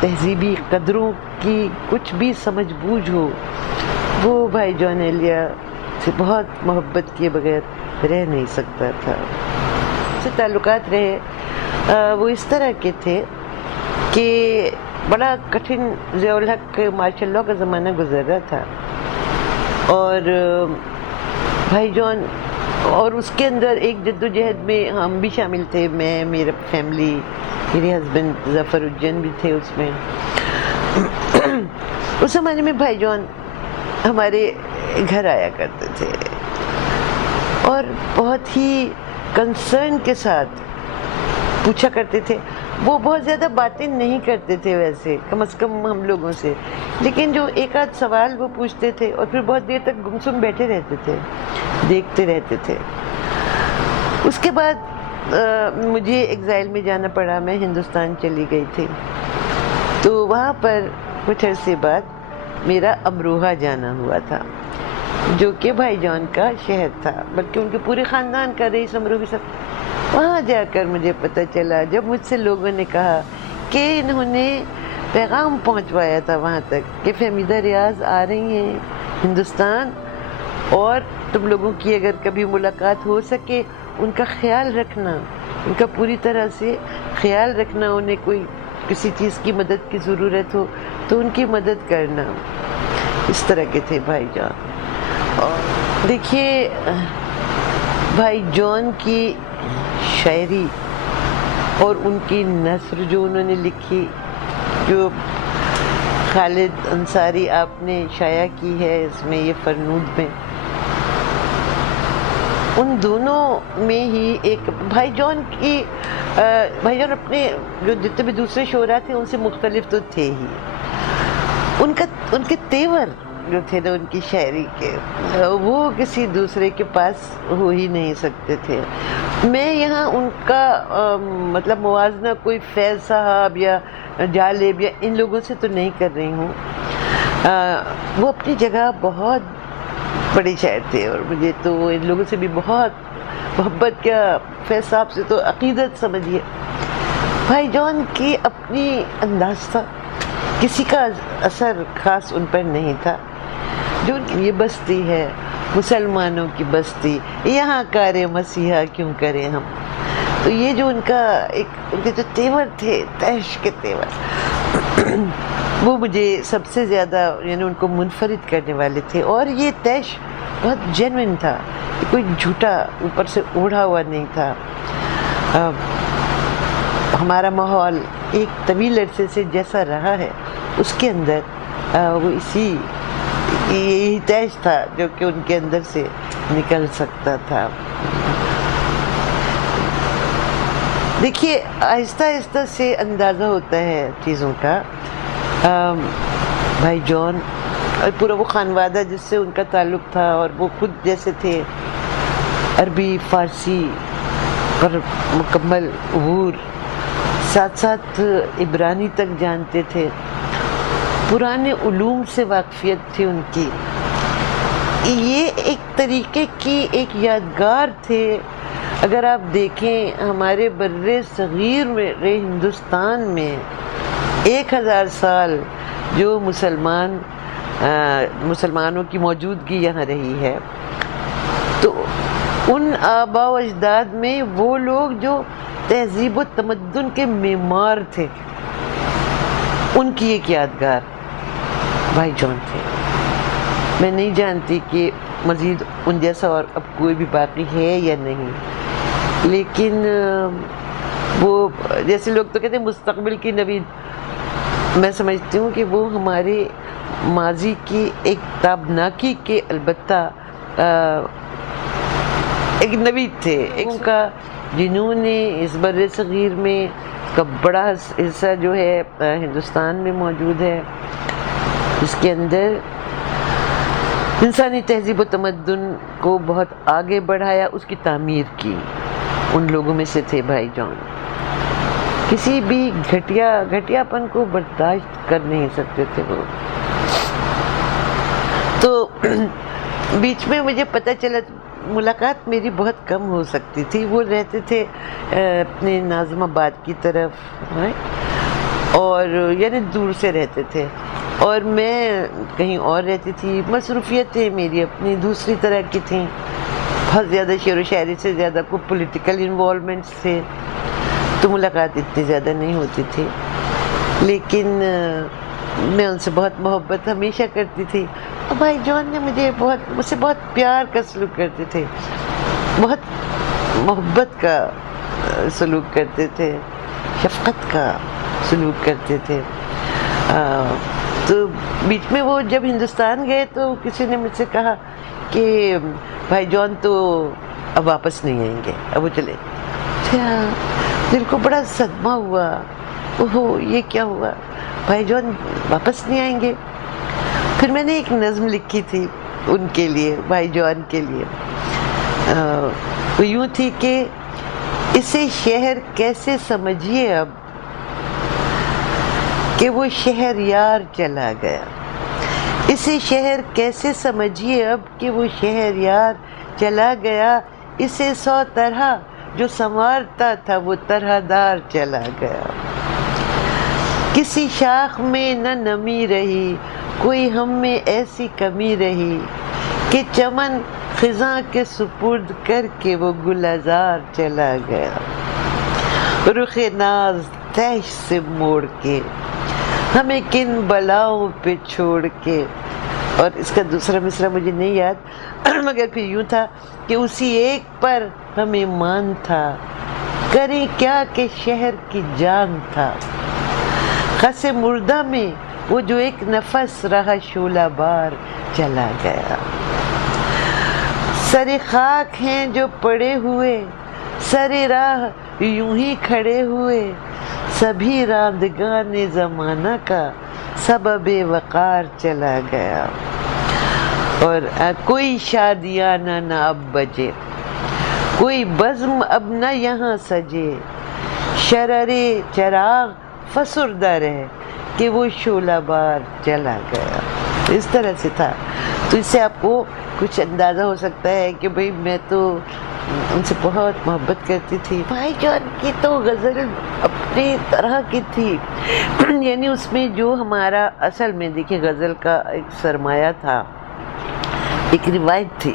تہذیبی قدروں کی کچھ بھی سمجھ بوجھ ہو، وہ بھائی جان اہلیہ سے بہت محبت کیے بغیر رہ نہیں سکتا تھا. سے تعلقات رہے وہ اس طرح کے تھے کہ بڑا کٹھن ضیاء الحق مارشل لاء کا زمانہ گزر رہا تھا، اور بھائی جان اور اس کے اندر ایک جدوجہد میں ہم بھی شامل تھے، میں، میرا فیملی، میرے ہسبینڈ ظفر الجن بھی تھے اس میں. اس زمانے میں بھائی جان ہمارے گھر آیا کرتے تھے اور بہت ہی کنسرن کے ساتھ پوچھا کرتے تھے. وہ بہت زیادہ باتیں نہیں کرتے تھے ویسے، کم از کم ہم لوگوں سے، لیکن جو ایک آدھ سوال وہ پوچھتے تھے اور پھر بہت دیر تک گمسم بیٹھے رہتے تھے، دیکھتے رہتے تھے. اس کے بعد مجھے ایگزائل میں جانا پڑا، میں ہندوستان چلی گئی تھی. تو وہاں پر کچھ عرصے بعد میرا امروہہ جانا ہوا تھا، جو کہ بھائی جان کا شہر تھا، بلکہ ان کے پورے خاندان کا رئیس امروہی سب. وہاں جا کر مجھے پتہ چلا، جب مجھ سے لوگوں نے کہا کہ انہوں نے پیغام پہنچوایا تھا وہاں تک کہ فہمیدہ ریاض آ رہی ہیں ہندوستان، اور تم لوگوں کی اگر کبھی ملاقات ہو سکے ان کا خیال رکھنا، ان کا پوری طرح سے خیال رکھنا، انہیں کوئی کسی چیز کی مدد کی ضرورت ہو تو ان کی مدد کرنا. اس طرح کے تھے بھائی جان. اور دیکھیے بھائی جان کی شاعری اور ان کی نثر جو انہوں نے لکھی، جو خالد انصاری آپ نے شائع کی ہے اس میں، یہ فرنود میں، ان دونوں میں ہی ایک بھائی جان کی بھائی جان اپنے جو جتنے بھی دوسرے شعراء تھے ان سے مختلف تو تھے ہی. ان کے تیور جو تھے نا ان کی شاعری کے، وہ کسی دوسرے کے پاس ہو ہی نہیں سکتے تھے. میں یہاں ان کا مطلب موازنہ کوئی فیض صاحب یا جالب یا ان لوگوں سے تو نہیں کر رہی ہوں. وہ اپنی جگہ بہت بڑے شاعر تھے، اور مجھے تو ان لوگوں سے بھی بہت محبت، کیا فیض صاحب سے تو عقیدت سمجھیے. بھائی جان کی اپنی انداز تھا، کسی کا اثر خاص ان پر نہیں تھا. جو یہ بستی ہے مسلمانوں کی بستی، یہاں کار مسیحا کیوں کریں ہم. تو یہ جو ان کے جو تیور تھے، تیش کے تیور، وہ مجھے سب سے زیادہ یعنی ان کو منفرد کرنے والے تھے. اور یہ تیش بہت جینوئن تھا، کوئی جھوٹا اوپر سے اوڑھا ہوا نہیں تھا. ہمارا ماحول ایک طویل عرصے سے جیسا رہا ہے اس کے اندر وہ یہی تیش تھا جو کہ ان کے اندر سے نکل سکتا تھا. دیکھیے آہستہ آہستہ سے اندازہ ہوتا ہے چیزوں کا. بھائی جان اور پورا وہ خانوادہ جس سے ان کا تعلق تھا، اور وہ خود جیسے تھے عربی فارسی پر مکمل عبور، ساتھ ساتھ عبرانی تک جانتے تھے، پرانے علوم سے واقفیت تھی ان کی. یہ ایک طریقے کی ایک یادگار تھے. اگر آپ دیکھیں ہمارے بر صغیر میں ہندوستان میں 1000 سال جو مسلمانوں کی موجودگی یہاں رہی ہے، تو ان آباء و اجداد میں وہ لوگ جو تہذیب و تمدن کے معمار تھے، ان کی ایک یادگار بھائی جان تھے. میں نہیں جانتی کہ مزید ان جیسا اور اب کوئی بھی باقی ہے یا نہیں، لیکن وہ جیسے لوگ تو کہتے ہیں مستقبل کی نوید، میں سمجھتی ہوں کہ وہ ہمارے ماضی کی ایک تابناکی کے البتہ ایک نوید تھے. ان کا جنہوں نے اس بر صغیر میں کا بڑا حصہ جو ہے ہندوستان میں موجود ہے، جس کے اندر انسانی تہذیب و تمدن کو بہت آگے بڑھایا، اس کی تعمیر کی، ان لوگوں میں سے تھے بھائی جان. کسی بھی گھٹیا پن کو برداشت کر نہیں سکتے تھے وہ. تو بیچ میں مجھے پتہ چلا ملاقات میری بہت کم ہو سکتی تھی. وہ رہتے تھے اپنے ناظم آباد کی طرف، اور یعنی دور سے رہتے تھے، اور میں کہیں اور رہتی تھی. مصروفیتیں میری اپنی دوسری طرح کی تھیں، بہت زیادہ شعر و شاعری سے زیادہ کوئی پولیٹیکل انوالومنٹس تھے، تو ملاقات اتنی زیادہ نہیں ہوتی تھی. لیکن میں ان سے بہت محبت ہمیشہ کرتی تھی. اور بھائی جان نے مجھ سے بہت پیار کا سلوک کرتے تھے، بہت محبت کا سلوک کرتے تھے، شفقت کا سلوک کرتے تھے. تو بیچ میں وہ جب ہندوستان گئے تو کسی نے مجھ سے کہا کہ بھائی جان تو اب واپس نہیں آئیں گے، اب وہ چلے. دل کو بڑا صدمہ ہوا، اوہو یہ کیا ہوا، بھائی جان واپس نہیں آئیں گے. پھر میں نے ایک نظم لکھی تھی ان کے لیے، بھائی جان کے لیے. وہ یوں تھی کہ اسے شہر کیسے سمجھیے اب کہ وہ شہر یار چلا گیا. اسے شہر کیسے سمجھیے اب کہ وہ شہر یار چلا گیا. اسے 100 طرح جو سنوارتا تھا وہ طرح دار چلا گیا. کسی شاخ میں نہ نمی رہی، کوئی ہم میں ایسی کمی رہی کہ چمن خزاں کے سپرد کر کے وہ گلزار چلا گیا. رخ ناز تیش سے موڑ کے ہمیں کن بلاؤں پہ چھوڑ کے. اور اس کا دوسرا مصرع مجھے نہیں یاد، مگر پھر یوں تھا کہ اسی ایک پر ہمیں مان تھا، کریں کیا کہ شہر کی جان تھا. خس مردہ میں وہ جو ایک نفس رہا شعلہ بار چلا گیا. سر خاک ہیں جو پڑے ہوئے، سر راہ یوں ہی کھڑے ہوئے، سبھی راندگان زمانہ کا سبب وقار چلا گیا. اور کوئی شادیانہ نہ اب بجے، کوئی بزم اب نہ یہاں سجے، شرر چراغ فسردہ رہ کہ وہ شعلہ بار چلا گیا. اس طرح سے تھا. تو اس سے آپ کو کچھ اندازہ ہو سکتا ہے کہ بھئی میں تو ان سے بہت محبت کرتی تھی. بھائی جان کی تو غزل اپنی طرح کی تھی، یعنی اس میں جو ہمارا اصل میں دیکھیں غزل کا ایک سرمایہ تھا، ایک روایت تھی،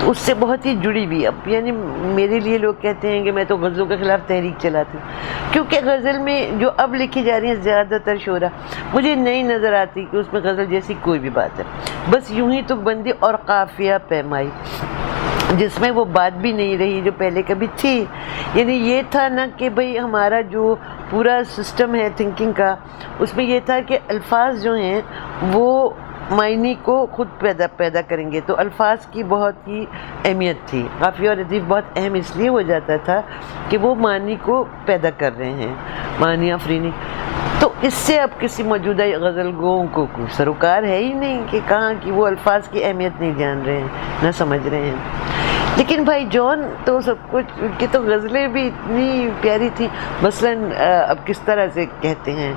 تو اس سے بہت ہی جڑی ہوئی. اب یعنی میرے لیے لوگ کہتے ہیں کہ میں تو غزلوں کے خلاف تحریک چلاتی ہوں، کیونکہ غزل میں جو اب لکھی جا رہی ہے زیادہ تر شعرا مجھے نہیں نظر آتی کہ اس میں غزل جیسی کوئی بھی بات ہے. بس یوں ہی تک بندی اور قافیہ پیمائی، جس میں وہ بات بھی نہیں رہی جو پہلے کبھی تھی. یعنی یہ تھا نا کہ بھئی ہمارا جو پورا سسٹم ہے تھنکنگ کا، اس میں یہ تھا کہ الفاظ جو ہیں وہ معنی کو خود پیدا کریں گے. تو الفاظ کی بہت ہی اہمیت تھی. قافیہ اور ردیف بہت اہم اس لیے ہو جاتا تھا کہ وہ معنی کو پیدا کر رہے ہیں، معنی آفرینی. تو اس سے اب کسی موجودہ غزل گوؤں کو کوئی سروکار ہے ہی نہیں کہ کہاں کی وہ الفاظ کی اہمیت نہیں جان رہے ہیں، نہ سمجھ رہے ہیں. لیکن بھائی جان تو سب کچھ، ان کی تو غزلیں بھی اتنی پیاری تھیں. مثلاً اب کس طرح سے کہتے ہیں،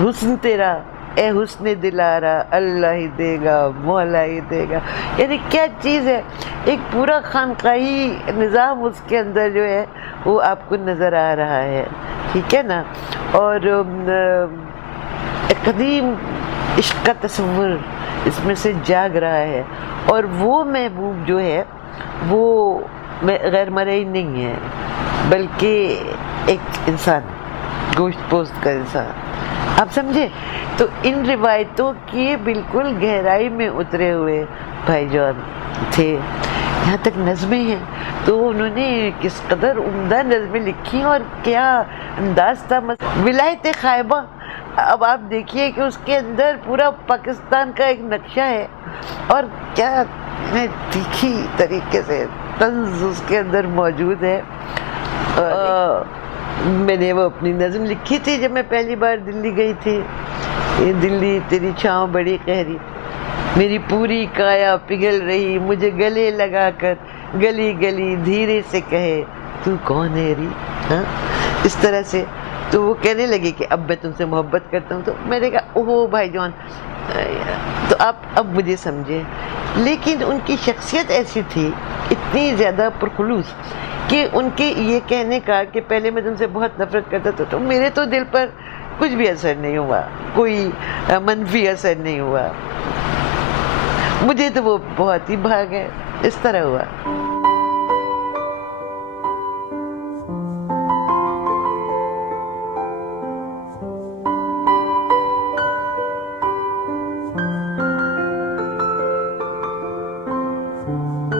حسن تیرا اے حسن دلارا اللہ ہی دے گا مولا ہی دے گا. یعنی کیا چیز ہے، ایک پورا خانقاہی نظام اس کے اندر جو ہے وہ آپ کو نظر آ رہا ہے. ٹھیک ہے نا. اور ایک قدیم عشق کا تصور اس میں سے جاگ رہا ہے. اور وہ محبوب جو ہے وہ غیر مرئی نہیں ہے، بلکہ ایک انسان، گوشت پوست کا انسان. آپ سمجھے؟ تو ان روایتوں کی بالکل گہرائی میں اترے ہوئے بھائی جان تھے. یہاں تک نظمیں ہیں تو انہوں نے کس قدر عمدہ نظمیں لکھی، اور کیا انداز تھا. ولایت خائبہ، اب آپ دیکھیے کہ اس کے اندر پورا پاکستان کا ایک نقشہ ہے، اور کیا تیکھی طریقے سے طنز اس کے اندر موجود ہے. میں نے وہ اپنی نظم لکھی تھی جب میں پہلی بار دلی گئی تھی. یہ دلی تیری چھاؤں بڑی قہری، میری پوری کایا پگھل رہی، مجھے گلے لگا کر گلی گلی دھیرے سے کہے تو کون ہے ری. ہاں اس طرح سے. تو وہ کہنے لگے کہ اب میں تم سے محبت کرتا ہوں. تو میں نے کہا اوہ بھائی جان، تو آپ اب مجھے سمجھیں. لیکن ان کی شخصیت ایسی تھی، اتنی زیادہ پرخلوص، کہ ان کے یہ کہنے کا کہ پہلے میں تم سے بہت نفرت کرتا تھا، تو میرے تو دل پر کچھ بھی اثر نہیں ہوا، کوئی منفی اثر نہیں ہوا. مجھے تو وہ بہت ہی بھا گئے، اس طرح ہوا.